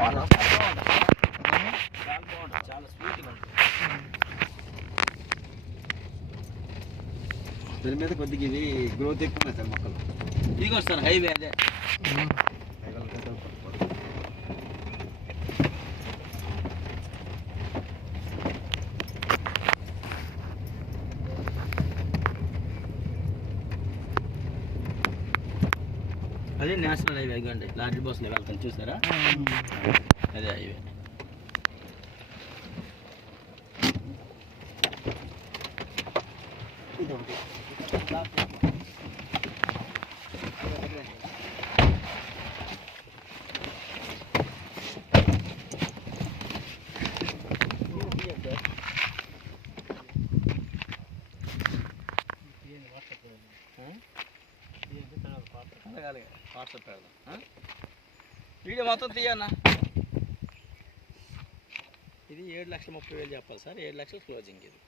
చాలా బాగుంటుంది, చాలా స్వీట్గా ఉంటుంది. దీని మీద కొద్దిగా ఇది గ్రోత్ ఎక్కువ ఉన్నాయి సార్ మొక్కలు. ఇది వస్తాను హైవే అదే. అదే నేషనల్ హైవే అండి, లార్జ్ బస్సులో వెళ్తాను చూసారా, అదే హైవే. వాట్సాప్ పెడదాం, వీడియో మొత్తం తీయన్నా. ఇది 7,30,000 చెప్పాలి సార్, 7 లక్షలు క్లోజింగ్ ఇది.